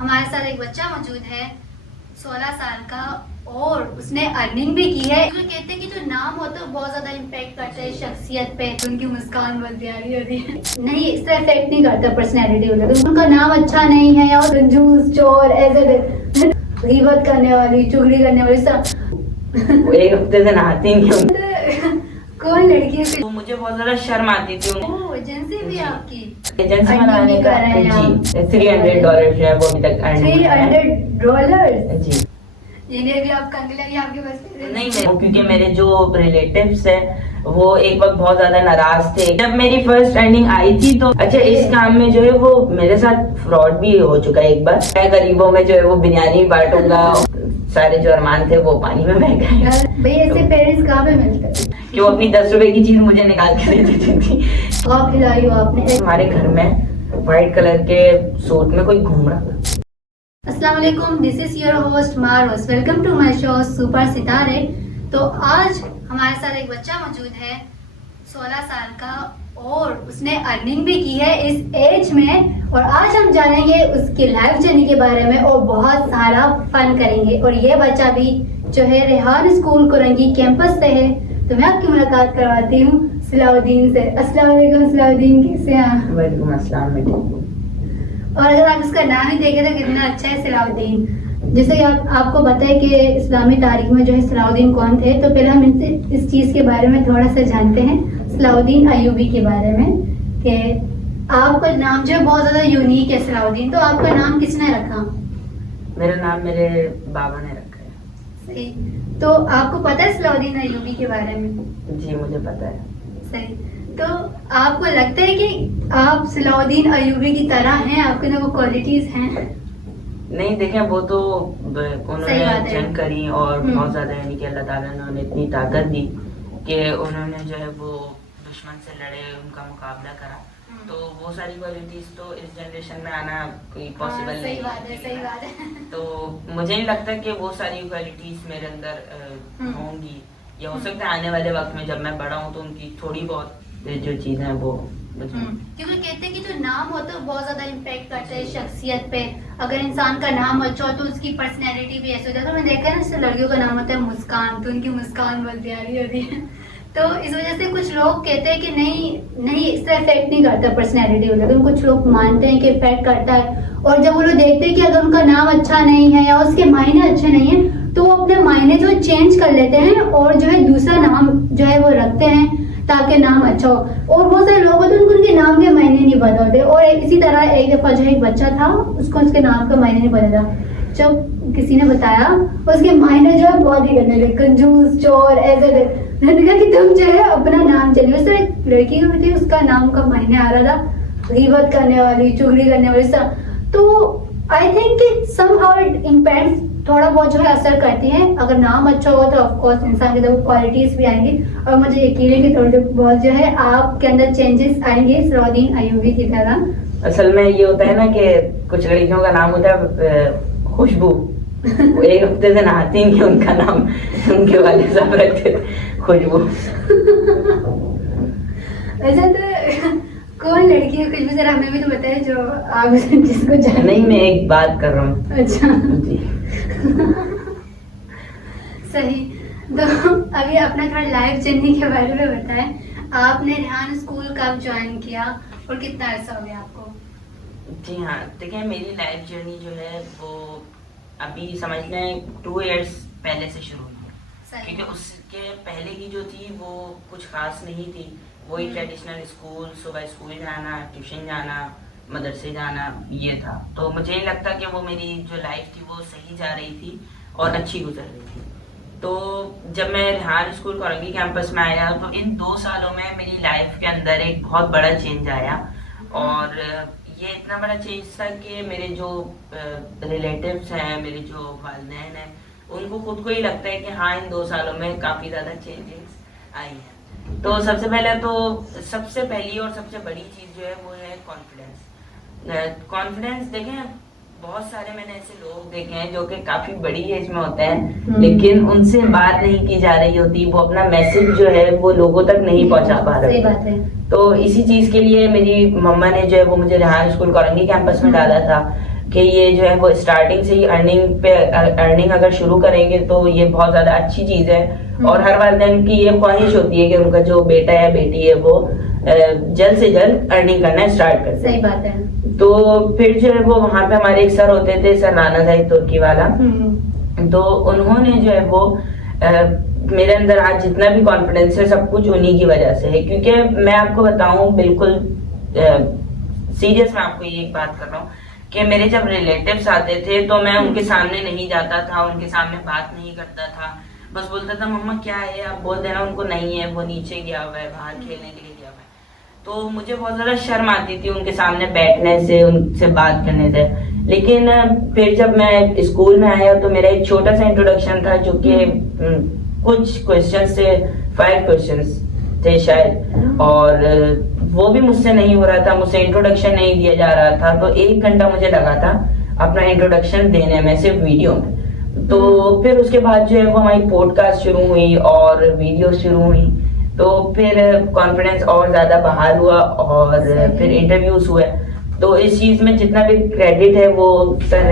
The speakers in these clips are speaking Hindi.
हमारे साथ एक बच्चा मौजूद है 16 साल का और उसने अर्निंग भी की है। तो कहते हैं कि जो नाम होता है बहुत ज्यादा इम्पैक्ट करता है शख्सियत पे, उनकी मुस्कान बहुत प्यारी होती है। नहीं, इससे इफेक्ट नहीं करता पर्सनैलिटी पे। उनका नाम अच्छा नहीं है या कंजूस, चोर, ऐसे गीबत करने वाली, चुगली करने वाली सब वो एक हफ्ते से नहाती नहीं हूँ। कौन लड़की है? तो मुझे बहुत ज्यादा शर्म आती थी। ओह, एजेंसी भी जी। आपकी? एजेंसी Earning बनाने भी का कर रहे हैं आप? जी $300 जो है वो अभी तक earn हुआ है। $300? जी ये भी आपका अंकल है, ये आपके पास नहीं, क्योंकि मेरे जो रिलेटिव्स है वो एक वक्त बहुत ज्यादा नाराज थे जब मेरी फर्स्ट अर्निंग आई थी। तो अच्छा, इस काम में जो है वो मेरे साथ फ्रॉड भी हो चुका है एक बार। मैं गरीबों में जो है वो बिरयानी बांटूंगा, सारे जो अरमान थे वो पानी में बह गए। भाई ऐसे पेरेंट्स कहाँ पे मिलते हैं कि वो अपनी 10 रुपए की चीज मुझे निकाल के दे देती थी। कहाँ खिलाई हो आपने? हमारे घर में व्हाइट कलर के सूट में कोई घूम रहा था। अस्सलाम वालेकुम, this is your host Maros. Welcome to my show super Sitare. तो आज हमारे साथ एक बच्चा मौजूद है 16 साल का और उसने अर्निंग भी की है इस एज में। और आज हम जानेंगे उसकी लाइफ जर्नी के बारे में और बहुत सारा फन करेंगे। और ये बच्चा भी जो है रेहान स्कूल कुरंगी कैंपस से है। तो मैं आपकी मुलाकात करवाती हूँ सलाउद्दीन से। अस्सलाम वालेकुम सलाउद्दीन, कैसे हैं आप? वालेकुम अस्सलाम बेटी। और अगर आप इसका नाम ही देखें तो कितना अच्छा है, सलाउद्दीन। जैसे कि आपको पता है कि इस्लामी तारीख में जो है सलाउद्दीन कौन थे, तो पहले हम इनसे इस चीज़ के बारे में थोड़ा सा जानते हैं, सलाउद्दीन अय्यूबी के बारे में। कि आपका नाम जो है बहुत ज़्यादा यूनिक है सलाउद्दीन। तो आपका नाम किसने रखा? मेरा नाम मेरे बाबा ने रखा है। सही। तो आपको पता है सलाउद्दीन अय्यूबी के बारे में? जी मुझे पता है। सही। तो आपको लगता है कि आप सलाउद्दीन अय्यूबी की तरह हैं, आपके अंदर वो क्वालिटीज हैं? नहीं, देखें वो तो सही उन्होंने बात है। जंग करी और बहुत ज्यादा, यानी कि अल्लाह ताला ने उन्हें इतनी ताकत दी कि उन्होंने जो है वो दुश्मन से लड़े, उनका मुकाबला करा। तो वो सारी क्वालिटीज तो इस जनरेशन में आना कोई पॉसिबल नहीं सही बात है, सही बात है। तो मुझे नहीं लगता कि वो सारी क्वालिटीज मेरे अंदर होंगी, या हो सकता है आने वाले वक्त में जब मैं बड़ा हूँ तो उनकी थोड़ी बहुत जो चीजें हैं वो क्योंकि कहते हैं कि जो नाम होता है बहुत ज्यादा इम्पैक्ट करता है शख्सियत पे। अगर इंसान का नाम अच्छा हो तो उसकी पर्सनैलिटी भी ऐसे हो जाती है। तो मैंने देखा है ना, जैसे लड़कियों का नाम होता है मुस्कान, तो उनकी मुस्कान बहुत प्यारी होती है। तो इस वजह से कुछ लोग कहते हैं कि नहीं इससे इफेक्ट नहीं करता पर्सनैलिटी हो, लेकिन कुछ लोग मानते हैं कि इफेक्ट करता है। और जब वो लोग देखते हैं कि अगर उनका नाम अच्छा नहीं है या उसके मायने अच्छे नहीं है, तो वो अपने मायने जो चेंज कर लेते हैं और जो है दूसरा नाम जो है वो रखते हैं ताकि नाम अच्छा हो। और बहुत सारे लोग होते हैं उनको उनके नाम के मायने नहीं पता होते। और इसी तरह एक दफा जो एक बच्चा था, उसको उसके नाम का मायने नहीं पता था। जब किसी ने बताया, उसके मायने जो है बहुत ही गंदे थे, कंजूस, चोर, ऐसे थे। मैंने कहा कि तुम जो है अपना नाम चलिए। उस एक लड़की भी थी, उसका नाम का मायने आ रहा था गीबत करने वाली, चुगली करने वाली सब। तो आई थिंक कि समहाउ इट इम्पैक्ट्स, थोड़ा बहुत जो है असर करती है। अगर नाम अच्छा हो तो ऑफ कोर्स इंसान के अंदर क्वालिटीज भी आएंगी। और मुझे यकीन है कि थोड़े बहुत जो है आपके अंदर चेंजेस आएंगे सलाउद्दीन अय्यूबी की तरह। असल में ये होता है ना कि कुछ लड़कियों का नाम होता है खुशबू। वो एक हफ्ते से नहाती नहीं, उनका नाम उनके वाले साहब रखते थे खुशबू। अच्छा, तो कौन लड़की है खुशबू? जरा हमें भी तो बताए जो आप जिसको जानते। नहीं, मैं एक बात कर रहा हूँ। अच्छा जी सही। तो अभी अपना थोड़ा लाइफ जर्नी के बारे में बताएं। आपने रेहान स्कूल कब ज्वाइन किया और कितना अर्सा हो गया आपको? जी हाँ, देखिए मेरी लाइफ जर्नी जो है वो अभी समझ लें 2 इयर्स पहले से शुरू हुई है। सही। क्योंकि उसके पहले की जो थी वो कुछ खास नहीं थी। वही ट्रेडिशनल स्कूल, सुबह स्कूल जाना, ट्यूशन जाना, मदरसे जाना, ये था। तो मुझे नहीं लगता कि वो मेरी जो लाइफ थी वो सही जा रही थी और अच्छी गुजर रही थी। तो जब मैं रेहान स्कूल कुरंगी कैंपस में आया तो इन 2 सालों में मेरी लाइफ के अंदर एक बहुत बड़ा चेंज आया। और ये इतना बड़ा चेंज था कि मेरे जो रिलेटिव्स हैं, मेरे जो वालिदैन हैं, उनको खुद को ही लगता है कि हाँ इन 2 सालों में काफ़ी ज़्यादा चेंजेस आई हैं। तो सबसे पहले तो सबसे पहली और सबसे बड़ी चीज़ जो है वो है कॉन्फिडेंस। कॉन्फिडेंस देखें, बहुत सारे मैंने ऐसे लोग देखे हैं जो कि काफी बड़ी एज में होते हैं लेकिन उनसे बात नहीं की जा रही होती, वो अपना मैसेज जो है वो लोगों तक नहीं पहुंचा पा रहे। सही बात है। तो इसी चीज के लिए मेरी मम्मा ने जो है वो मुझे रेहान स्कूल कुरंगी कैंपस में डाला था। कि ये जो है वो स्टार्टिंग से ही अर्निंग अगर शुरू करेंगे तो ये बहुत ज्यादा अच्छी चीज है। और हर वालिदैन की ये ख्वाहिश होती है कि उनका जो बेटा या बेटी है वो जल्द से जल्द अर्निंग करना स्टार्ट कर। सही बात है। तो फिर जो है वो वहां पे हमारे एक सर होते थे, सर राना जाहिद तुर्की वाला। तो उन्होंने जो है वो मेरे अंदर आज जितना भी कॉन्फिडेंस है सब कुछ उन्हीं की वजह से है। क्योंकि मैं आपको बताऊं बिल्कुल सीरियस मैं आपको ये एक बात कर रहा हूँ कि मेरे जब रिलेटिव्स आते थे तो मैं उनके सामने नहीं जाता था, उनके सामने बात नहीं करता था, बस बोलता था मम्मा क्या है, आप बोल देना उनको नहीं है, वो नीचे गया हुआ है, बाहर खेलने के लिए गया हुआ है। तो मुझे बहुत ज्यादा शर्म आती थी उनके सामने बैठने से, उनसे बात करने से। लेकिन फिर जब मैं स्कूल में आया तो मेरा एक छोटा सा इंट्रोडक्शन था जो कि कुछ क्वेश्चन से 5 क्वेश्चंस थे शायद, और वो भी मुझसे नहीं हो रहा था, मुझसे इंट्रोडक्शन नहीं दिया जा रहा था। तो 1 घंटा मुझे लगा था अपना इंट्रोडक्शन देने में, सिर्फ वीडियो में। तो फिर उसके बाद जो है वो हमारी पॉडकास्ट शुरू हुई और वीडियो शुरू हुई, तो फिर कॉन्फिडेंस और ज्यादा बहाल हुआ और फिर इंटरव्यूज हुए। तो इस चीज में जितना भी क्रेडिट है वो सर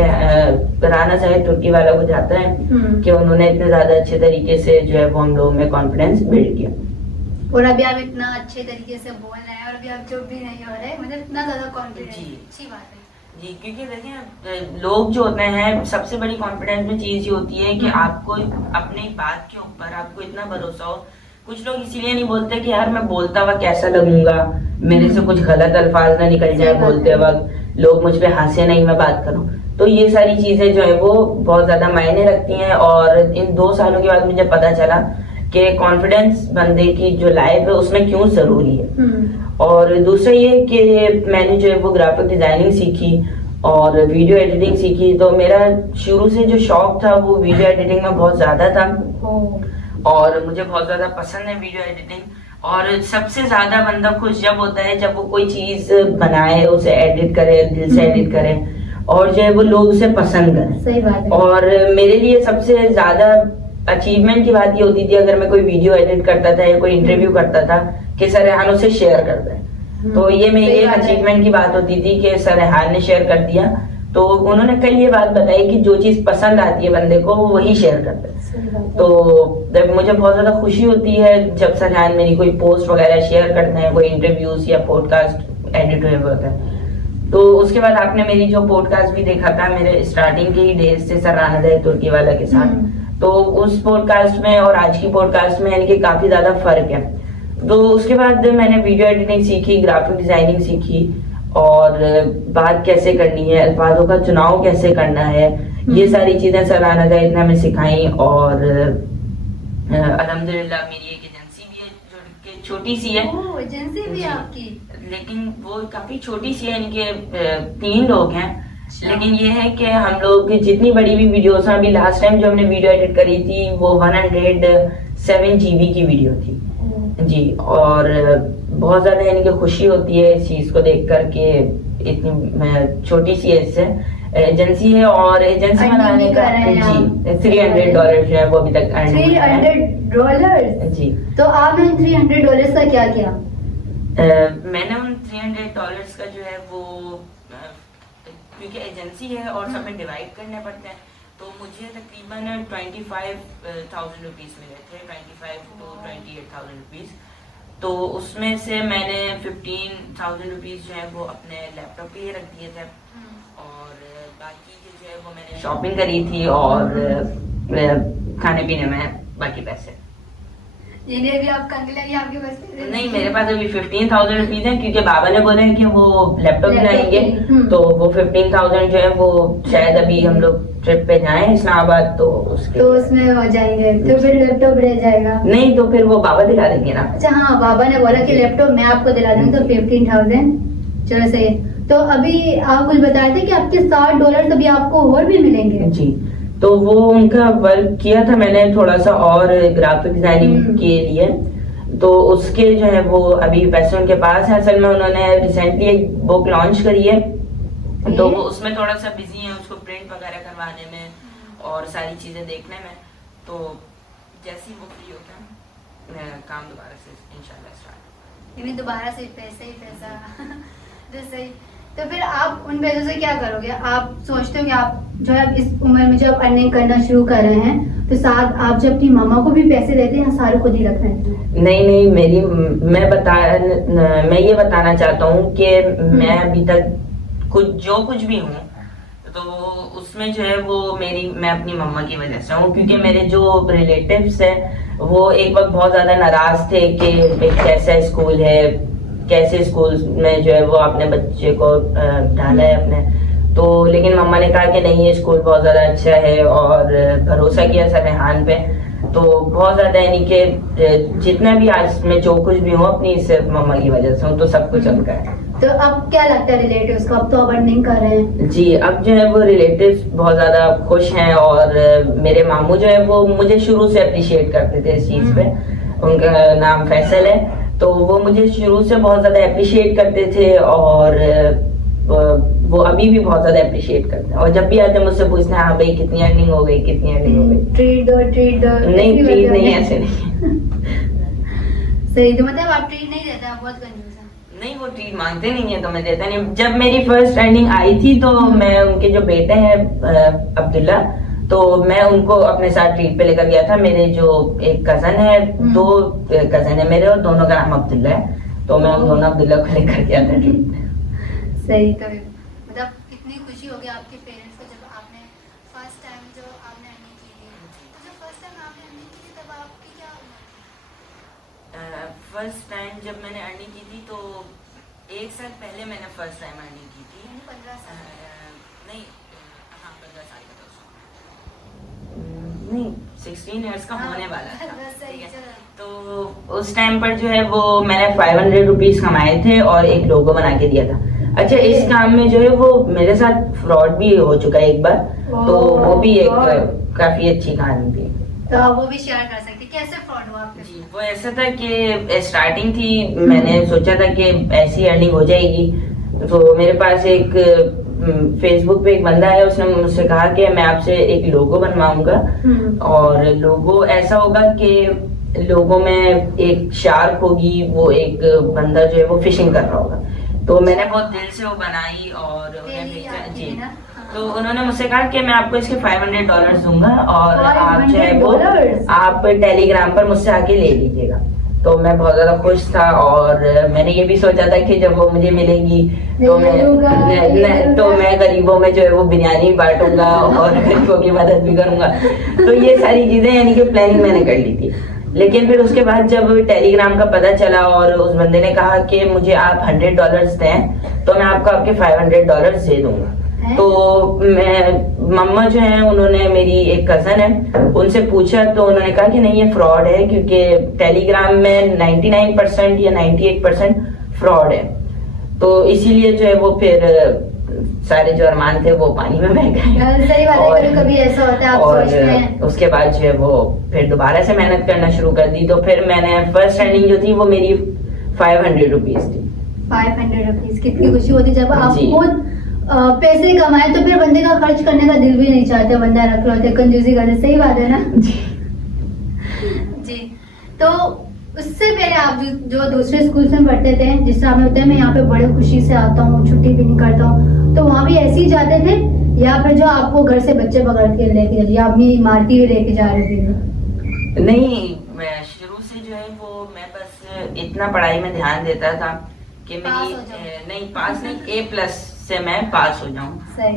राना जाहिद तुर्की वाला को जाता है कि उन्होंने इतने ज्यादा अच्छे तरीके से जो है वो हम लोगों में कॉन्फिडेंस बिल्ड किया। और अभी आप इतना अच्छे तरीके से बोल रहे हैं और अभी आप चुप भी नहीं हो रहे, मतलब इतना ज्यादा कॉन्फिडेंस, अच्छी बात है जी। क्योंकि देखिए लोग जो होते हैं, सबसे बड़ी कॉन्फिडेंस में चीज ये होती है कि आपको अपनी बात के ऊपर आपको इतना भरोसा हो। कुछ लोग इसीलिए नहीं बोलते कि यार मैं बोलता हुआ कैसा लगूंगा, मेरे से कुछ गलत अल्फाज ना निकल जाए बोलते वक्त, लोग मुझ पे हंसे नहीं मैं बात करूं। तो ये सारी चीजें जो है वो बहुत ज्यादा मायने रखती हैं। और इन 2 सालों के बाद मुझे पता चला कि कॉन्फिडेंस बंदे की जो लाइफ है उसमें क्यों जरूरी है। और दूसरा ये कि मैंने जो है वो ग्राफिक डिजाइनिंग सीखी और वीडियो एडिटिंग सीखी। तो मेरा शुरू से जो शौक था वो वीडियो एडिटिंग में बहुत ज्यादा था और मुझे बहुत ज्यादा पसंद है वीडियो एडिटिंग। और सबसे ज्यादा बंदा खुश जब होता है जब वो कोई चीज बनाए, उसे एडिट करे, दिल से एडिट करे और जो है वो लोग उसे पसंद करें। सही बात है। और मेरे लिए सबसे ज्यादा अचीवमेंट की बात ये होती थी अगर मैं कोई वीडियो एडिट करता था या कोई इंटरव्यू करता था कि सरहान उसे शेयर करता है। तो ये मेरी एक अचीवमेंट की बात होती थी कि सरहान ने शेयर कर दिया। तो उन्होंने कल ये बात बताई कि जो चीज पसंद आती है बंदे को वो वही शेयर करता है। तो मुझे बहुत ज्यादा खुशी होती है जब सरहान मेरी कोई पोस्ट वगैरह शेयर करते हैं, कोई इंटरव्यूज या पॉडकास्ट एडिट हुए होता है। तो उसके बाद आपने मेरी जो पॉडकास्ट भी देखा था मेरे स्टार्टिंग के ही डेज से सर राना जाहिद तुर्की वाला के साथ, तो उस पॉडकास्ट में और आज की पॉडकास्ट में यानी कि काफी ज्यादा फर्क है। तो उसके बाद मैंने वीडियो एडिटिंग सीखी, ग्राफिक डिजाइनिंग सीखी और बात कैसे करनी है, अल्फाजों का चुनाव कैसे करना है, ये सारी चीजें सर राना जाहिद ने हमें सिखाई। और अल्हम्दुलिल्लाह मेरी एक एजेंसी भी है जो कि छोटी सी है। एजेंसी भी आपकी? लेकिन वो काफी छोटी सी है, इनके 3 लोग हैं। लेकिन ये है कि हम लोग जितनी बड़ी भी वीडियोस हैं, अभी लास्ट टाइम जो हमने वीडियो एडिट करी थी वो 107 GB की वीडियो थी जी। और बहुत ज्यादा यानी कि खुशी होती है इस चीज को देख कर के इतनी छोटी सी एजेंसी है और एजेंसी बनाने का जी $300 जो है वो अभी तक $300 जी। तो आपने $300 का क्या किया? मैंने उन $300 का जो है वो क्योंकि एजेंसी है और सब में डिवाइड करने पड़ते हैं, तो मुझे तकरीबन 25,000 रुपीज मिले थे, 25 to 28,000 रुपीज। तो उसमें से मैंने 15,000 रुपीज जो है वो अपने लैपटॉप के लिए रख दिए थे और बाकी के जो है वो मैंने शॉपिंग करी थी और खाने पीने में बाकी पैसे। यानी अभी आपका अंकल आपके पास नहीं, मेरे पास अभी 15,000 रुपीज है क्योंकि बाबा ने बोले कि वो लैपटॉप दिलाएंगे। तो वो 15,000 जो है वो शायद अभी हम लोग ट्रिप पे जाएं इस्लामाबाद तो उसमें हो जाएंगे, तो फिर लैपटॉप रह जाएगा। नहीं तो फिर वो बाबा दिला देंगे ना। अच्छा हाँ, बाबा ने बोला कि लैपटॉप मैं आपको दिला दूंगी, तो 15,000 चलो सही। तो अभी आप कुछ बताए थे कि आपके $60 अभी आपको और भी मिलेंगे जी। तो वो उनका वर्क किया था मैंने थोड़ा सा और ग्राफिक डिजाइनिंग के लिए, तो उसके जो है वो अभी पैसे उनके पास है। असल में उन्होंने रिसेंटली एक बुक लॉन्च करी है तो वो उसमें थोड़ा सा बिजी है, उसको प्रिंट वगैरह करवाने में और सारी चीजें देखने में। तो जैसे ही वो फ्री होता है काम दोबारा से इंशाल्लाह स्टार्ट। दोबारा से पैसा ही पैसा तो सही। तो फिर आप उन पैसों से क्या करोगे? आप सोचते हो कि आप जो है इस उम्र में जब अर्निंग करना शुरू कर रहे हैं तो साथ आप जब अपनी मामा को भी पैसे देते हैं, सारे खुद ही रख रहे हैं? नहीं, मैं ये बताना चाहता हूँ कि मैं अभी तक कुछ भी हूँ तो उसमें जो है वो मैं अपनी मम्मा की वजह से हूँ, क्योंकि मेरे जो रिलेटिव्स हैं वो एक वक्त बहुत ज्यादा नाराज थे कि भाई कैसा स्कूल है, कैसे स्कूल में जो है वो अपने बच्चे को डाला है अपने। तो लेकिन मम्मा ने कहा कि नहीं, ये स्कूल बहुत ज्यादा अच्छा है और भरोसा किया सर रेहान पे। तो बहुत ज्यादा यानी कि जितना भी आज मैं जो कुछ भी हूँ अपनी सिर्फ मम्मा की वजह से हूँ, तो सब कुछ उनका है। तो अब क्या लगता है रिलेटिव्स को? अब तो अब अर्निंग कर रहे हैं। जी, अब जो है वो रिलेटिव्स बहुत ज्यादा खुश हैं और मेरे मामू जो है वो मुझे शुरू से अप्रिशिएट करते थे इस चीज पे। उनका नाम फैसल है, तो वो मुझे शुरू से बहुत ज्यादा अप्रिशिएट करते थे और वो अभी भी बहुत ज्यादा अप्रिशिएट करते हैं। और जब भी आते हैं मुझसे पूछते हैं हाँ भाई कितनी अर्निंग हो गई, कितनी अर्निंग हो गई। ट्रीट दो नहीं, ट्रीट नहीं, ऐसे नहीं। सही, तो मतलब आप ट्रीट नहीं देते, आप बहुत कंजूस हैं। नहीं, वो ट्रीट मांगते नहीं है तो मैं देता नहीं। जब मेरी फर्स्ट अर्निंग आई थी तो मैं उनके जो बेटे हैं अब्दुल्ला, तो मैं उनको अपने साथ ट्रीट पे लेकर गया था। मेरे जो एक कजन है, 2 कजन है मेरे और दोनों का नाम अब्दुल्ला है, तो मैं उन दोनों अब्दुल्ला को लेकर गया था ट्रीट पे। सही, तो मतलब कितनी खुशी होगी आपके पेरेंट्स को जब आपने फर्स्ट टाइम जो आपने अर्निंग की थी। तो जब फर्स्ट टाइम आपने अर्निंग की थी तब आपकी क्या उम्र थी? फर्स्ट टाइम जब मैंने अर्निंग की थी तो 1 साल पहले मैंने फर्स्ट टाइम अर्निंग की थी। 15 साल? नहीं, हाँ 15 साल का था उस वक्त। नहीं, 16 इयर्स का होने वाला था। ठीक है, तो उस टाइम पर जो है वो मैंने 500 रुपीज कमाए थे और एक लोगो बना के दिया था। अच्छा, इस काम में जो है वो मेरे साथ फ्रॉड भी हो चुका है एक बार, तो वो भी एक काफी अच्छी कहानी थी। तो आप वो भी शेयर कर सकते, कैसे फ्रॉड हुआ आपके? जी, वो ऐसा था कि स्टार्टिंग थी, मैंने सोचा था कि ऐसी अर्निंग हो जाएगी। तो मेरे पास एक फेसबुक पे एक बंदा है, उसने मुझसे कहा कि मैं आपसे एक लोगो बनवाऊंगा और लोगो ऐसा होगा कि लोगो में एक शार्क होगी, वो एक बंदा जो है वो फिशिंग कर रहा होगा। तो मैंने बहुत दिल से वो बनाई और उन्हें भेजा। जी, तो उन्होंने मुझसे कहा कि मैं आपको इसके $500 दूंगा और आप जो है वो आप टेलीग्राम पर मुझसे आके ले लीजिएगा। तो मैं बहुत ज्यादा खुश था और मैंने ये भी सोचा था कि जब वो मुझे मिलेगी तो मैं गरीबों में जो है वो बिरयानी बांटूंगा और गरीबों की मदद भी करूंगा। तो ये सारी चीजें यानी कि प्लानिंग मैंने कर ली थी। लेकिन फिर उसके बाद जब टेलीग्राम का पता चला और उस बंदे ने कहा कि मुझे आप $100 दें तो मैं आपको आपके $500 दे दूंगा। तो मैं मम्मा जो है उन्होंने, मेरी एक कजन है, उनसे पूछा तो उन्होंने कहा कि नहीं ये फ्रॉड है, क्योंकि टेलीग्राम में 99% या 98% फ्रॉड है। तो इसीलिए जो है वो फिर सारे जो अरमान थे वो पानी में बह गए। सही बात है, कभी ऐसा होता है, आप सोचते हैं। उसके बाद जो है वो फिर दोबारा से मेहनत करना शुरू कर दी। तो फिर मैंने फर्स्ट अर्निंग जो थी वो मेरी 500 रुपीज थी। 500 रुपीज, कितनी खुशी होती जब आप खुद पैसे कमाए। तो फिर बंदे का खर्च करने का दिल भी नहीं चाहते, बंदा रख लो होते, कंजूसी करते। सही बात है ना? जी, तो उससे पहले आप जो दूसरे स्कूल में पढ़ते थे, जिससे आपने बताया मैं यहाँ पे बड़े खुशी से आता हूँ, छुट्टी भी नहीं करता हूँ, तो वहाँ भी ऐसे ही जाते थे या फिर जो आपको घर से बच्चे पकड़ के लेके या अपनी मारती हुई लेके जा रहे थे? नहीं, मैं शुरू से जो है वो मैं बस इतना पढ़ाई में ध्यान देता था कि मेरी पास नहीं A+ से मैं पास हो जाऊं,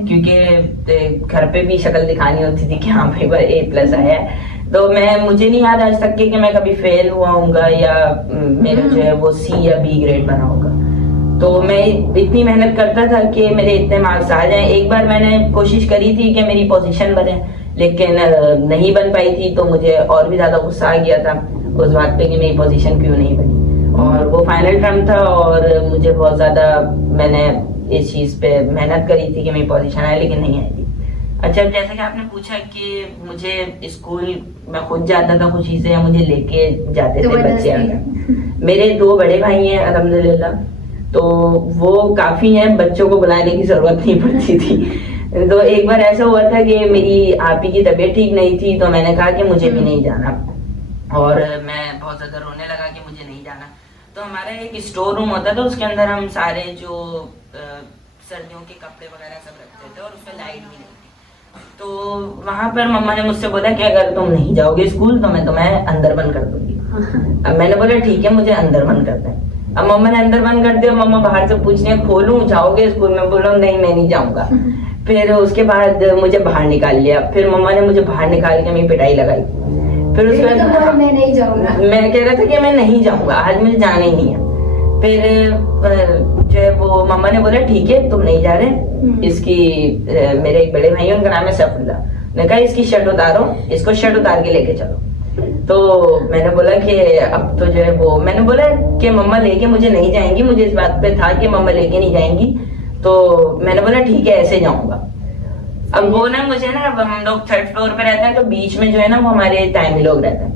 क्योंकि घर पे भी शक्ल दिखानी होती थी कि हाँ भाई A+ आया है। तो मुझे नहीं याद आज तक कि मैं कभी फेल हुआ हूँगा या मेरा जो है वो C या B ग्रेड बना होगा। तो मैं इतनी मेहनत करता था कि मेरे इतने मार्क्स आ जाएं। एक बार मैंने कोशिश करी थी कि मेरी पोजीशन बने, लेकिन नहीं बन पाई थी, तो मुझे और भी ज्यादा गुस्सा आ गया था उस बात पे कि मेरी पोजीशन क्यों नहीं बनी। और वो फाइनल टर्म था और मुझे बहुत ज्यादा, मैंने इस चीज पे मेहनत करी थी कि मेरी पोजीशन आए, लेकिन नहीं आई थी। अच्छा, जैसा कि आपने पूछा कि मुझे स्कूल मैं खुद जाता था खुशी से या मुझे लेके जाते थे बच्चे आकर। मेरे 2 बड़े भाई हैं अल्हम्दुलिल्लाह, तो वो काफी हैं, बच्चों को बुलाने की जरूरत नहीं पड़ती थी। तो एक बार ऐसा हुआ था कि मेरी आपी की तबीयत ठीक नहीं थी, तो मैंने कहा कि मुझे भी नहीं जाना और मैं बहुत ज्यादा रोने लगा कि मुझे नहीं जाना। तो हमारा एक स्टोर रूम होता था, उसके अंदर हम सारे जो सर्दियों के कपड़े वगैरह सब रखते थे और उसमें लाइट भी नहीं थी। तो वहां पर मम्मा ने मुझसे बोला कि अगर तुम नहीं जाओगे स्कूल तो मैं तुम्हें अंदर बंद कर दूंगी। अब मैंने बोला ठीक है, मुझे अंदर बंद कर दें। अब मम्मा ने अंदर बंद कर दिया। मम्मा बाहर से पूछ रही है खोलूं, जाओगे स्कूल में? बोला नहीं, मैं नहीं जाऊंगा। फिर उसके बाद मुझे बाहर निकाल लिया। फिर मम्मा ने मुझे बाहर निकाल के मेरी पिटाई लगाई। फिर उसके बाद मैं नहीं जाऊंगा, मैं कह रहा था कि मैं नहीं जाऊंगा, आज मुझे जाना ही नहीं है। फिर जो है वो मम्मा ने बोला ठीक है तुम नहीं जा रहे, इसकी मेरे एक बड़े भाई उनका नाम है सैफुल्ला, ने कहा इसकी शर्ट उतारो, इसको शर्ट उतार के लेके चलो। तो मैंने बोला कि अब तो जो है वो, मैंने बोला कि मम्मा लेके मुझे नहीं जाएंगी, मुझे इस बात पे था कि मम्मा लेके नहीं जाएंगी। तो मैंने बोला ठीक है ऐसे जाऊंगा। अब वो ना मुझे ना, अब हम लोग 3rd फ्लोर पे रहते हैं तो बीच में जो है ना वो हमारे टाइमी लोग रहते हैं।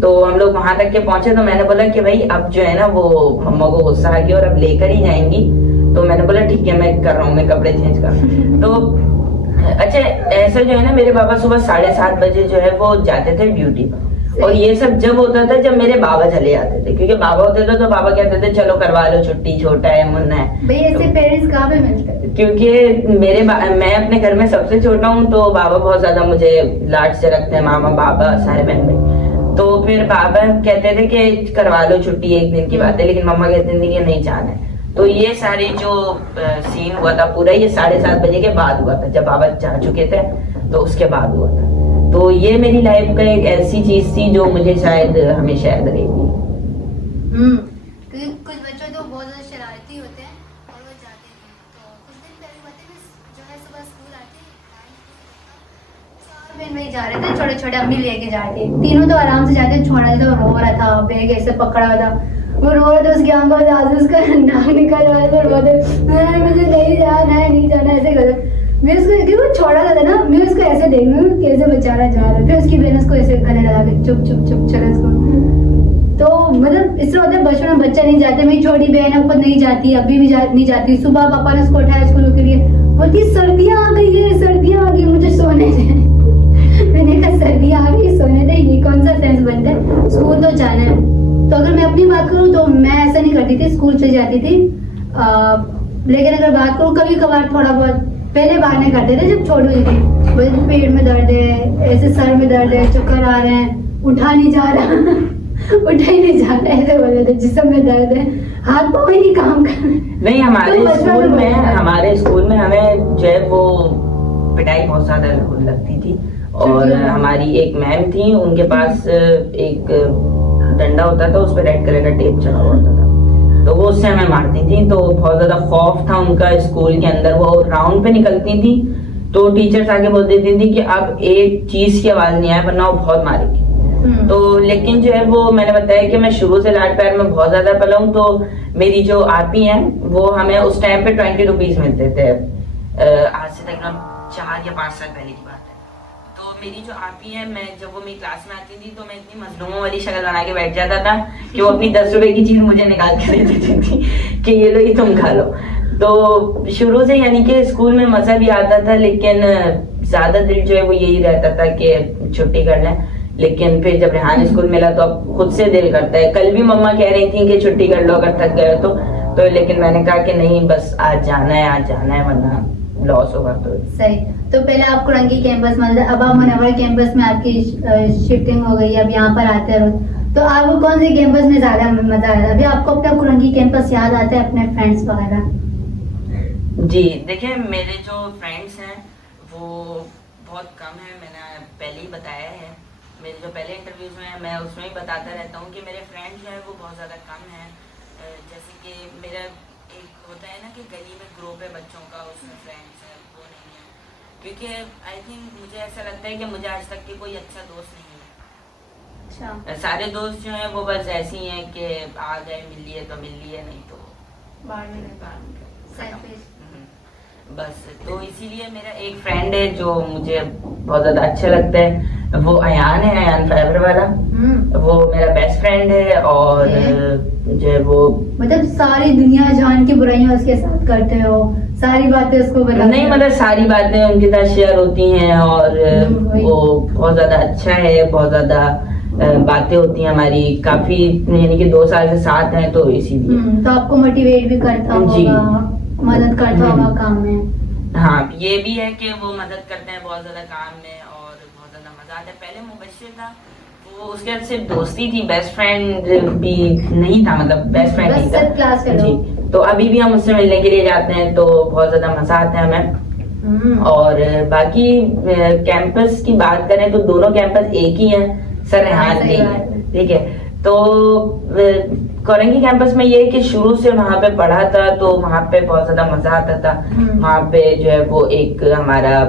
तो हम लोग वहां तक के पहुंचे तो मैंने बोला कि भाई अब जो है ना वो मम्मा को गुस्सा आ गया और अब लेकर ही जाएंगी। तो मैंने बोला ठीक है मैं कर रहा हूँ, मैं कपड़े चेंज कर। तो अच्छा ऐसा जो है ना मेरे पापा सुबह 7:30 बजे जो है वो जाते थे ड्यूटी पर। और ये सब जब होता था जब मेरे बाबा चले जाते थे, क्योंकि बाबा होते थे तो बाबा कहते थे चलो करवा लो छुट्टी, छोटा है मुन्ना है। भाई ऐसे पेरेंट्स कहाँ पे मिलते हैं? क्योंकि मैं अपने घर में सबसे छोटा हूँ तो बाबा बहुत ज्यादा मुझे लाड से रखते हैं, मामा बाबा सारे बहन भाई। तो फिर बाबा कहते थे कि करवा लो छुट्टी, एक दिन की बात है, लेकिन मम्मा कहती थी कि नहीं जाना है। तो ये सारी जो सीन हुआ था पूरा ये 7:30 बजे के बाद हुआ था, जब बाबा जा चुके थे तो उसके बाद हुआ था। तो ये मेरी लाइफ का एक ऐसी चीज थी जो मुझे शायद हमेशा याद रहेगी। क्योंकि कुछ बच्चे तो बहुत ज्यादा शरारती होते हैं और वो जाते नहीं। तो कुछ दिन पहले बातें में जो है सुबह स्कूल आती 4 बहन भाई जा रहे थे, छोटे छोटे अपनी लेके जाते, तीनों तो आराम से जाते। छोटा जो रो रहा था, बैग ऐसे पकड़ा हुआ था, वो रो रहा था, उसकी आंखों से आंसू, उसका नाक निकल रहा था, मुझे नहीं जाना है, नहीं जाना, ऐसे कर। मैं उसको क्योंकि वो छोड़ा था ना, मैं उसको ऐसे देख रही हूँ कैसे बेचारा जा रहा है। फिर उसकी बहन उसको ऐसे गले लगा के चुप चुप चुप चल उसको। तो मतलब इससे होता है बचपन में बच्चा नहीं जाते। मेरी छोटी बहन है, खुद नहीं जाती, अभी भी नहीं जाती। सुबह पापा ने उसको उठाया स्कूल के लिए, बोलती सर्दियाँ आ गई है, सर्दियाँ आ गई, मुझे सोने दे। मैंने कहा सर्दियाँ आ गई सोने दे, ये कौन सा सेंस बनता है, स्कूल तो जाना है। तो अगर मैं अपनी बात करूँ तो मैं ऐसा नहीं करती थी, स्कूल चली जाती थी। लेकिन अगर बात करूँ कभी कभार थोड़ा बहुत, पहले बहाने करते थे जब छोटी हुई थी, बोले पेट में दर्द है, ऐसे सर में दर्द है, चक्कर आ रहे हैं, उठा नहीं जा रहा उठा ही नहीं जा रहा, ऐसे बोले थे। जिस्म में दर्द है, हाथ पाँव ही नहीं काम कर रहे। नहीं हमारे स्कूल में हमें जो है वो पिटाई बहुत ज्यादा लगती थी। और हमारी एक मैम थी, उनके पास एक डंडा होता था, उस पर रेड कलर का टेप चढ़ा हुआ होता था, तो वो उससे हमें मारती थी। तो बहुत ज्यादा खौफ था उनका स्कूल के अंदर। वो राउंड पे निकलती थी तो टीचर्स आके बोल देती थी कि अब एक चीज की आवाज नहीं आए वरना वो बहुत मारेगी। तो लेकिन जो है वो मैंने बताया कि मैं शुरू से लाड प्यार में बहुत ज्यादा पला हूँ। तो मेरी जो आरपी है वो हमें उस टाइम पे 20 रुपीज मिलते थे, आज से तकरीबन 4 या 5 साल पहले की बात है। तो मेरी जो आरपी है, मैं जब वो मेरी क्लास में आती थी तो मैं इतनी मजलूमों वाली शक्ल बना के बैठ जाता था कि वो अपनी 10 रुपए की चीज मुझे निकाल के दे देती थी कि ये लो, ये तुम खा लो। तो शुरू से यानी कि स्कूल में मजा भी आता था, लेकिन ज्यादा दिल जो है वो यही रहता था कि छुट्टी कर लें। लेकिन फिर जब रेहान स्कूल मिला तो अब खुद से दिल करता है। कल भी मम्मा कह रही थी कि छुट्टी कर लो अगर थक गए तो लेकिन मैंने कहा कि नहीं, बस आज जाना है वरना लॉस होगा। तो सही। तो पहले आप कुरंगी कैंपस में, अब आप मनवर कैंपस में आपकी शिफ्टिंग हो गई, अब यहाँ पर आते रहो, तो आपको कौन से कैंपस में ज्यादा मजा आया? अभी आपको अपना कुरंगी कैंपस याद आता है, अपने फ्रेंड्स वगैरह? जी देखिए, मेरे जो फ्रेंड्स हैं वो बहुत कम है, मैंने पहले ही बताया है। मेरे जो पहले इंटरव्यूज में मैं उसमें ही बताता रहता हूँ कि मेरे फ्रेंड्स जो है वो बहुत ज़्यादा कम हैं। जैसे कि मेरा एक होता है ना कि गली में ग्रुप है बच्चों का, उसमें फ्रेंड्स हैं, वो नहीं है। क्योंकि आई थिंक मुझे ऐसा लगता है कि मुझे आज तक के कोई अच्छा दोस्त नहीं है। अच्छा। सारे दोस्त जो हैं वो बस ऐसे ही हैं कि आ गए, मिल लिए तो मिल लिए, नहीं तो बस। तो इसीलिए मेरा एक फ्रेंड है जो मुझे बहुत ज्यादा अच्छा लगता है, वो अयान है, अयान फाइबर वाला। वो मेरा बेस्ट फ्रेंड है। और जो है वो मतलब सारी दुनिया जान की बुराइयां उसके साथ करते हो, सारी बातें उसको बताते हो? नहीं, मतलब सारी बातें उनके साथ शेयर होती हैं और वो बहुत ज्यादा अच्छा है, बहुत ज्यादा बातें होती हैं हमारी, काफी यानी कि 2 साल से साथ हैं, तो इसीलिए तो आपको मोटिवेट भी करता जी। होगा। मदद करता होगा काम में। हाँ, ये भी है कि वो मदद करते हैं बहुत ज्यादा काम में और बहुत ज्यादा मजा आता है। पहले मुबश्शिर था, वो उसके साथ सिर्फ दोस्ती थी, बेस्ट फ्रेंड भी नहीं था, मतलब बेस्ट फ्रेंड बस नहीं सिर्फ क्लास था फेलो। जी। तो अभी भी हम उससे मिलने के लिए जाते हैं तो बहुत ज्यादा मजा आता है हमें। और बाकी कैंपस की बात करें तो दोनों कैंपस एक ही हैं, सर रेहान सही नहीं बात है, है। ठीक है। तो कोरंगी कैंपस में ये है कि शुरू से वहां पे पढ़ा था तो वहां पे बहुत ज्यादा मजा आता था। वहां पे जो है वो एक हमारा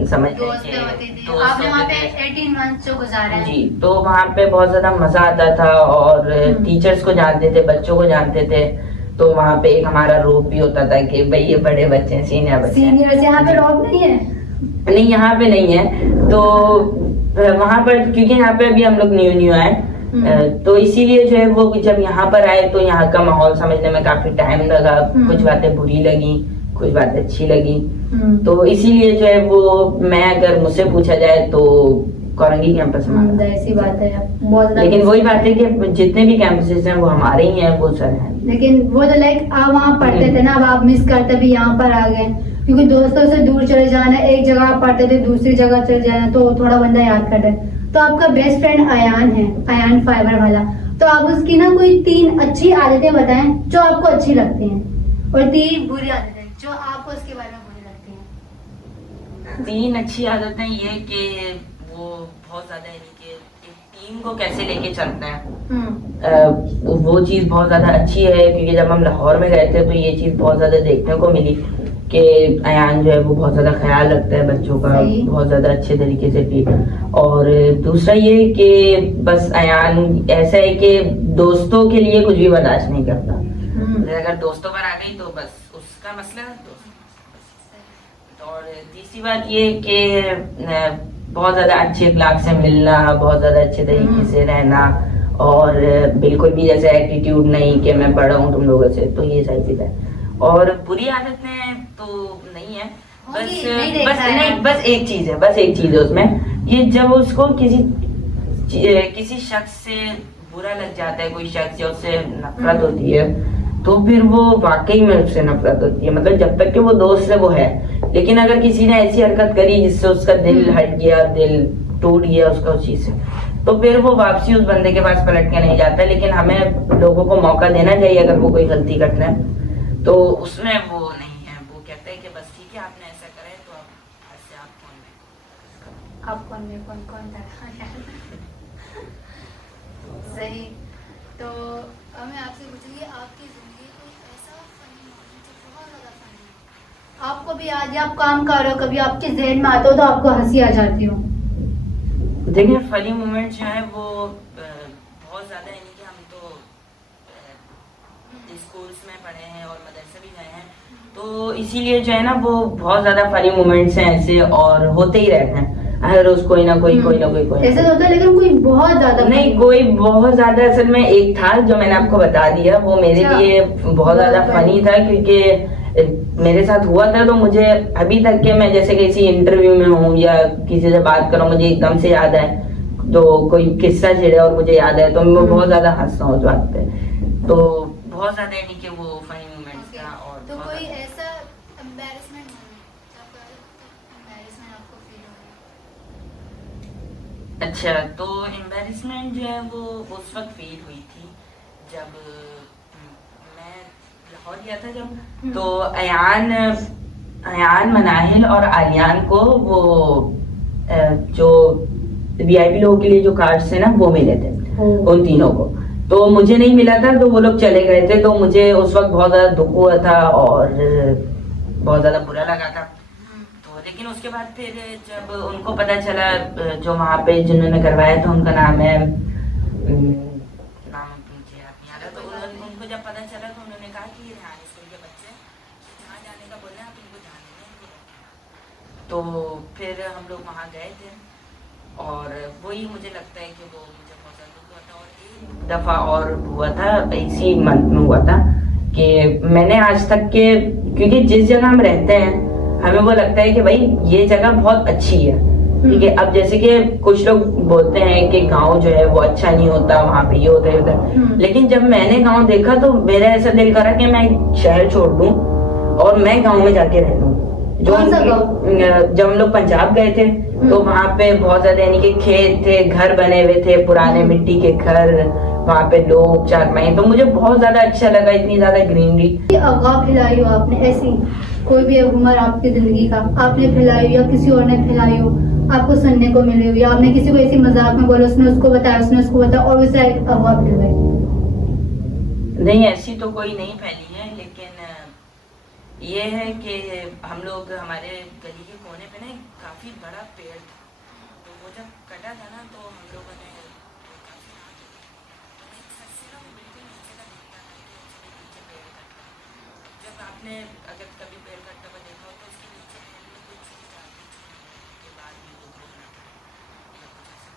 समझ लें दोस्त कि होते थे, दोस्त आपने वहाँ होते पे थे 18 मंथ्स जो गुजारा है। जी। तो वहां पे बहुत ज्यादा मजा आता था और टीचर्स को जानते थे, बच्चों को जानते थे। तो वहां पे एक हमारा रोप भी होता था कि भाई ये बड़े बच्चे हैं, सीनियर बच्चे हैं। सीनियर यहाँ पे जी। रॉब नहीं है। नहीं, यहाँ पे नहीं है। तो वहां पर क्योंकि यहाँ पे अभी हम लोग न्यू न्यू आए, तो इसीलिए जो है वो जब यहाँ पर आए तो यहाँ का माहौल समझने में काफी टाइम लगा। कुछ बातें बुरी लगी, कुछ बातें अच्छी लगी। तो इसीलिए जो है वो मैं अगर मुझसे पूछा जाए तो कोरंगी कैंपस हमारा। जाहिर सी बात है, बहुत ज्यादा। लेकिन वही बात है कि जितने भी कैंपसेस हैं वो हमारे ही हैं, वो सर हैं। लेकिन वो तो लाइक आप वहाँ पढ़ते थे ना, अब आप मिस करते भी यहाँ पर आ गए, क्योंकि दोस्तों से दूर चले जाना, एक जगह पढ़ते थे दूसरी जगह चले जाना, तो थोड़ा बंदा याद करता है। तो आपका बेस्ट फ्रेंड अयान है, अयान फाइबर वाला, तो आप उसकी ना कोई 3 अच्छी आदतें बताएं जो आपको अच्छी लगती हैं, और 3 बुरी आदतें जो आपको उसके बारे में बुरी लगती हैं। 3 अच्छी आदतें ये कि वो बहुत ज्यादा यानी कि एक टीम को कैसे लेके चलता है। वो चीज बहुत ज्यादा अच्छी है, क्योंकि जब हम लाहौर में गए थे तो ये चीज बहुत ज्यादा देखने को मिली कि अयान जो है वो बहुत ज्यादा ख्याल रखता है बच्चों का, सही। बहुत ज्यादा अच्छे तरीके से भी। और दूसरा ये कि बस अयान ऐसा है कि दोस्तों के लिए कुछ भी बर्दाश्त नहीं करता। अगर दोस्तों पर आ गई तो बस उसका मसला है दोस्त। और तीसरी बात ये कि बहुत ज्यादा अच्छे अखलाक से मिलना, बहुत ज्यादा अच्छे तरीके से रहना, और बिल्कुल भी जैसे एटीट्यूड नहीं कि मैं बड़ा हूँ तुम लोगों से, तो ये सारी चीज है। और बुरी आदतें तो नहीं है, बस नहीं देखा बस है। नहीं, बस एक चीज है उसमें, ये जब उसको किसी शख्स से बुरा लग जाता है, कोई शख्स या उससे नफरत होती है, तो फिर वो वाकई में उससे नफरत होती है। मतलब जब तक कि वो दोस्त है वो है, लेकिन अगर किसी ने ऐसी हरकत करी जिससे उसका दिल हट गया, दिल टूट गया उसका उस चीज से, तो फिर वो वापसी उस बंदे के पास पलट के नहीं जाता। लेकिन हमें लोगों को मौका देना चाहिए, अगर वो कोई गलती करते हैं तो उसमें वो नहीं है। वो कहते हैं कि बस ठीक है आपने ऐसा करा है तो अब आज से आप कौन में कौन था सही। तो मैं आपसे पूछूंगी, आपकी जिंदगी कोई ऐसा फनी मोमेंट जो बहुत ज्यादा फनी हो, आपको भी आज आप काम कर रहे हो, कभी आपके जहन में आता हो तो आपको हंसी आ जाती हो? देखिए, फनी मोमेंट जो है वो बहुत ज्यादा, यानी कि हम तो स्कूल्स में पढ़े हैं और मदरसे भी गए हैं, तो इसीलिए जो है ना वो बहुत ज्यादा फनी मोमेंट्स हैं ऐसे, और होते ही रहते हैं हर रोज कोई ना कोई ऐसे तो होता है, लेकिन कोई बहुत ज्यादा नहीं, कोई बहुत ज्यादा। असल में एक था जो मैंने आपको बता दिया, वो मेरे लिए बहुत ज्यादा फनी था, क्योंकि मेरे साथ हुआ था। तो मुझे अभी तक के मैं जैसे किसी इंटरव्यू में हूँ या किसी से बात करूँ, मुझे एकदम से याद है, तो कोई किस्सा छिड़े और मुझे याद है तो मैं बहुत ज्यादा हंसता हूँ उस बात पे। तो बहुत ज्यादा यानी कि वो फनी मोमेंट्स था। और तो कोई ऐसा एम्बैरेसमेंट मोमेंट जब एम्बैरेसमेंट आपको फील हो रहा है? अच्छा, तो एम्बैरेसमेंट जो है वो उस वक्त फील हुई थी जब मैं लाहौर गया था जब, तो अयान मनाहिल और आलियान को वो जो वीआईपी लोगों के लिए जो कार्ड्स थे ना वो मिले थे उन तीनों को। तो मुझे नहीं मिला था, तो वो लोग चले गए थे, तो मुझे उस वक्त बहुत ज्यादा दुख हुआ था और बहुत ज्यादा बुरा लगा था। तो लेकिन उसके बाद फिर जब उनको पता चला, जो वहाँ पे जिन्होंने करवाया था उनका नाम है नाम मुझे याद नहीं आ रहा, तो उनको जब पता चला तो उन्होंने कहा कि रेहान स्कूल के बच्चे जहाँ जाने का बोले आप इनको जाने दें। तो फिर हम लोग वहाँ गए थे, और वही मुझे लगता है कि वो मुझे बहुत ज्यादा दुख हुआ था। और एक दफा और हुआ था, इसी मंथ में हुआ था, कि मैंने आज तक के, क्योंकि जिस जगह हम रहते हैं हमें वो लगता है कि भाई ये जगह बहुत अच्छी है, ठीक है। अब जैसे कि कुछ लोग बोलते हैं कि गांव जो है वो अच्छा नहीं होता, वहां पे ये होता है, लेकिन जब मैंने गांव देखा तो मेरा ऐसा दिल करा कि मैं शहर छोड़ दूं और मैं गांव में जाके रहता हूँ। कौन सा गाँव? जब हम लोग पंजाब गए थे तो वहाँ पे बहुत ज्यादा यानी कि खेत थे, घर बने हुए थे, पुराने मिट्टी के घर, वहाँ पे लोग चारपाई, तो मुझे बहुत ज्यादा अच्छा लगा, इतनी ज्यादा ग्रीनरी। अफवाह फैलाई हो आपने ऐसी, कोई भी उम्र आपकी जिंदगी का आपने फैलाई हो या किसी और ने फैलाई हो, आपको सुनने को मिली हो, या आपने किसी को ऐसी मजाक में बोला, उसने उसको बताया, उसने उसको बताया और उससे एक अफवाह फैल गई? नहीं, ऐसी तो कोई नहीं फैली है, लेकिन ये है कि हम लोग हमारे गली के कोने पे ना काफी बड़ा पेड़ था, तो वो जब कटा था ना तो हम लोगों ने काफी रात हो गई, तो मैं छत से ना वो बिल्कुल नीचे का देखता था कि उसके नीचे पेड़ कट रहा है। जब आपने अगर कभी पेड़ कटता हुआ देखा हो तो उसके नीचे पेड़ में कोई चीज आती थी के बाद भी वो ग्रो ना करे या कुछ ऐसा।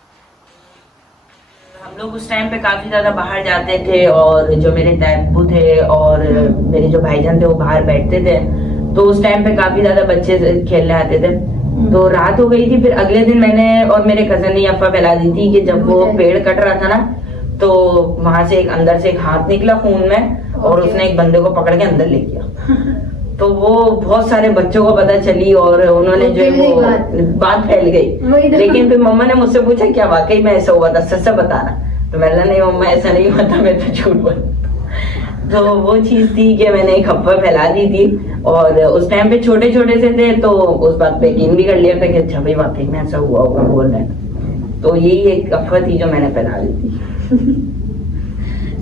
तो हम लोग उस टाइम पे काफी ज्यादा बाहर जाते थे, और जो मेरे दादू थे और मेरे जो भाईजान थे वो बाहर बैठते थे, तो उस टाइम पे काफी ज्यादा बच्चे खेलने आते थे। तो रात हो गई थी, फिर अगले दिन मैंने और मेरे कजन ने अफवाह फैला दी थी कि जब वो पेड़ कट रहा था ना तो वहां से एक अंदर से एक हाथ निकला खून में, और उसने एक बंदे को पकड़ के अंदर ले गया। तो वो बहुत सारे बच्चों को पता चली और उन्होंने जो है वो बात फैल गई। लेकिन फिर मम्मा ने मुझसे पूछा क्या वाकई में ऐसा हुआ था, सच सच बताना। तो मैंने नहीं मम्मा ऐसा नहीं हुआ था, मैं तो झूठ बोल। तो वो चीज थी कि मैंने एक अफवाह फैला दी थी, और उस टाइम पे छोटे छोटे से थे तो उस बात पे यकीन भी कर लिया था कि अच्छा भाई वाकई में ऐसा हुआ होगा बोल रहे हैं। तो यही एक अफवाह थी जो मैंने फैला दी थी।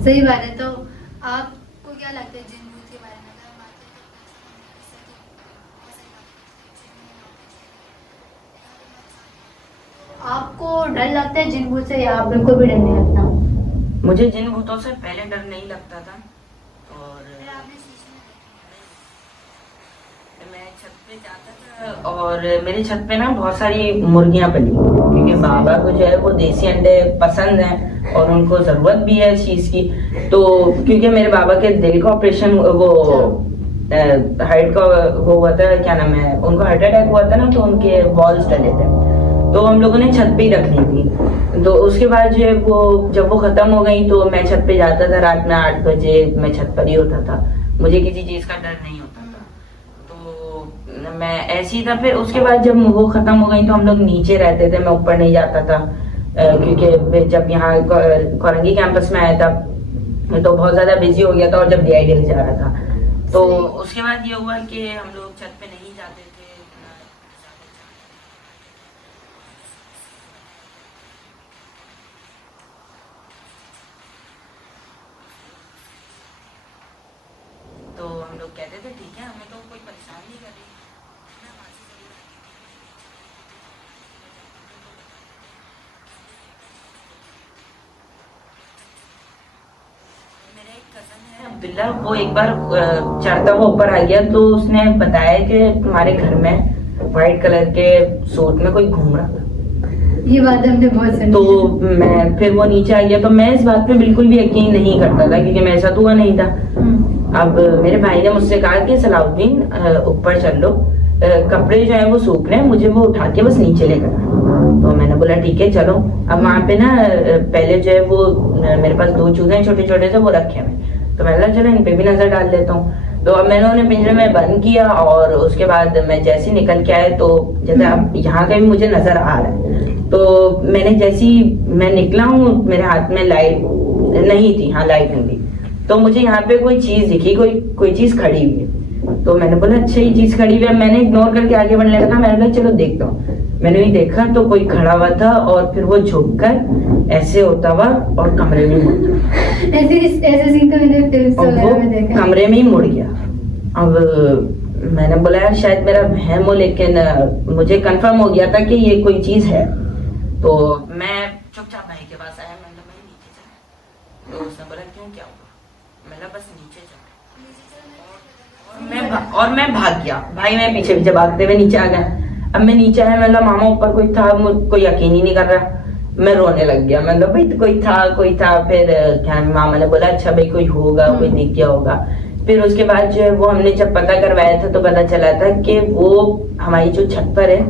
सही बात है। तो आपको क्या लगता है जिन भूत के बारे में, अगर हम बात करें आपको डर लगता है जिन भूत से या आप बिल्कुल भी डर नहीं लगता? मुझे जिन भूतों से पहले डर नहीं लगता था, और मैं छत पे जाता था और मेरे छत पे ना बहुत सारी मुर्गियां पली, क्योंकि बाबा को जो है वो देसी अंडे पसंद हैं और उनको जरूरत भी है इस चीज की। तो क्योंकि मेरे बाबा के दिल का ऑपरेशन वो हार्ट का वो हुआ था, क्या नाम है, उनको हार्ट अटैक हुआ था ना, तो उनके वॉल्स डले थे, तो हम लोगों ने छत पे ही रख ली थी। तो उसके बाद जो है वो जब वो खत्म हो गई तो मैं छत पे जाता था, रात में 8 बजे मैं छत पर ही होता था, मुझे किसी चीज का डर नहीं होता था। तो मैं ऐसे ही था। फिर उसके बाद जब वो खत्म हो गई तो हम लोग नीचे रहते थे, मैं ऊपर नहीं जाता था, क्योंकि जब यहाँ कोरंगी कैंपस में आया था तो बहुत ज्यादा बिजी हो गया था, और जब DIDL जा रहा था तो उसके बाद ये हुआ कि हम लोग छत पे नहीं जाते थे। तो हम लोग कहते थे ठीक है, हमें तो कोई परेशान नहीं कर रही। मेरा एक कजन है अब्दुल्ला, वो एक बार चढ़ता हुआ ऊपर आ गया, तो उसने बताया कि तुम्हारे घर में व्हाइट कलर के सूट में कोई घूम रहा था। ये बात हमने बहुत सुनी। तो मैं फिर वो नीचे आ गया, तो मैं इस बात पे बिल्कुल भी यकीन नहीं करता था, क्योंकि मेरे साथ हुआ नहीं था। अब मेरे भाई ने मुझसे कहा कि सलाउद्दीन ऊपर चल लो, कपड़े जो है वो सूख रहे हैं, मुझे वो उठा के बस नीचे लेकर आना। तो मैंने बोला ठीक है चलो। अब वहाँ पे ना पहले जो है वो मेरे पास 2 चूजे छोटे छोटे से वो रखे हुए, तो मैंने चलो इन पे भी नजर डाल देता हूँ। तो अब मैंने उन्हें पिंजरे में बंद किया, और उसके बाद मैं जैसे निकल के आए तो जैसे अब यहाँ का भी मुझे नजर आ रहा है, तो मैंने जैसी मैं निकला हूँ मेरे हाथ में लाइट नहीं थी, हाँ लाइट नहीं थी, तो मुझे यहाँ पे कोई चीज दिखी, कोई चीज खड़ी हुई है। तो मैंने बोला अच्छा ये चीज खड़ी हुई है, मैंने इग्नोर करके आगे बढ़ने लगा। मैंने कहा चलो देखता हूँ। मैंने भी देखा तो कोई खड़ा हुआ था, और फिर वो झुककर ऐसे होता हुआ और कमरे में मुड़ गया। ऐसे सीन तो मैंने फिल्म्स वगैरह में देखा है। कमरे में ही मुड़ गया। अब मैंने बोला यार शायद मेरा वहम हो, लेकिन मुझे कंफर्म हो गया था कि ये कोई चीज है। तो मैं चुपचाप भाई के पास आया, मैंने भाई नीचे चला। तो उसने बोला क्यों क्या हुआ? मैंने बस नीचे चला, और मैं भाग गया। भाई मैं पीछे पीछे भागते हुए नीचे आ गया। अब मैं नीचे आया, मतलब मामा ऊपर कोई था, मुझको यकीन ही नहीं कर रहा। मैं रोने लग गया, मतलब भाई कोई था। फिर क्या मामा ने बोला अच्छा भाई कोई होगा, कोई दिख गया होगा। फिर उसके बाद जो है वो हमने जब पता करवाया था तो पता चला था कि वो हमारी जो छत पर है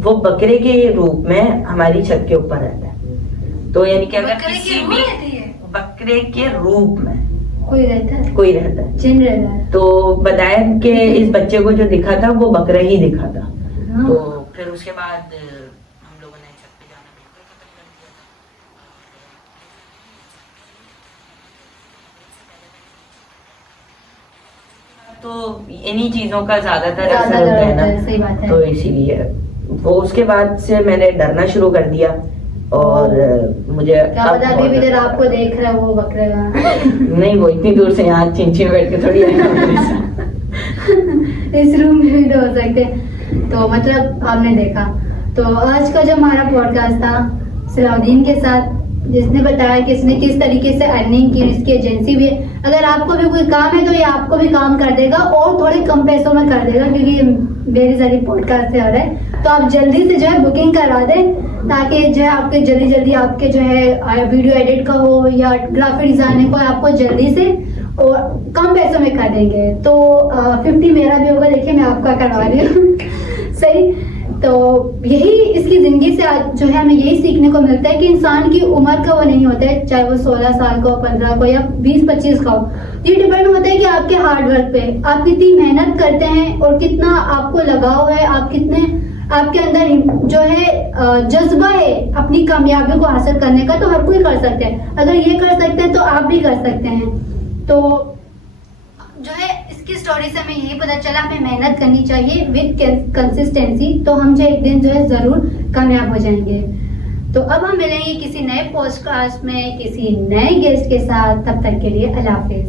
वो बकरे के रूप में हमारी छत के ऊपर रहता है। तो यानी कि अगर किसी भी बकरे के रूप में, कोई रहता है, कोई रहता है। जिन रहता है। तो बताया कि इस बच्चे को जो दिखा था वो बकरा ही दिखा था। हाँ। तो फिर उसके बाद हम लोगों ने छत पे जाना बिल्कुल खत्म कर दिया था। तो इन्हीं चीजों का ज्यादातर ज्यादा असर होता है डर होता है, ना, सही बात है। तो इसीलिए वो उसके बाद से मैंने डरना शुरू कर दिया। और मुझे क्या अब पता अभी बहुत भी इधर डर आपको लगता है। देख रहा है वो बकरा। नहीं, वो इतनी दूर से यहाँ चिंची में बैठ के थोड़ी आएगा मेरे साथ। इस रूम में भी तो हो सकते। तो मतलब आपने देखा, तो आज का जो हमारा पॉडकास्ट था सलाउद्दीन के साथ, जिसने बताया कि इसने किस तरीके से अर्निंग की, इसकी एजेंसी भी है। अगर आपको भी कोई काम है तो ये आपको भी काम कर देगा और थोड़े कम पैसों में कर देगा, क्योंकि मेरी सारी पॉडकास्ट से हो रहा है। तो आप जल्दी से जो है बुकिंग करा दें, ताकि जो है आपके जल्दी आपके जो है वीडियो एडिट का हो या ग्राफिक डिजाइनिंग को आपको जल्दी से और कम पैसों में कर देंगे। तो 50 मेरा भी होगा, देखिए मैं आपका करवा रही हूँ। सही। तो यही इसकी जिंदगी से आज जो है हमें यही सीखने को मिलता है कि इंसान की उम्र का वो नहीं होता है, चाहे वो 16 साल का हो, 15 को या 20-25 का हो। ये डिपेंड होता है कि आपके हार्ड वर्क पे आप कितनी मेहनत करते हैं और कितना आपको लगाव है, आप कितने आपके अंदर जो है जज्बा है अपनी कामयाबी को हासिल करने का। तो हर कोई कर सकते हैं, अगर ये कर सकते हैं तो आप भी कर सकते हैं। तो जो है इसकी स्टोरी से हमें यही पता चला, हमें मेहनत करनी चाहिए विद कंसिस्टेंसी, तो हम जो एक दिन जो है जरूर कामयाब हो जाएंगे। तो अब हम मिलेंगे किसी नए पॉडकास्ट में किसी नए गेस्ट के साथ, तब तक के लिए अल्लाह हाफिज।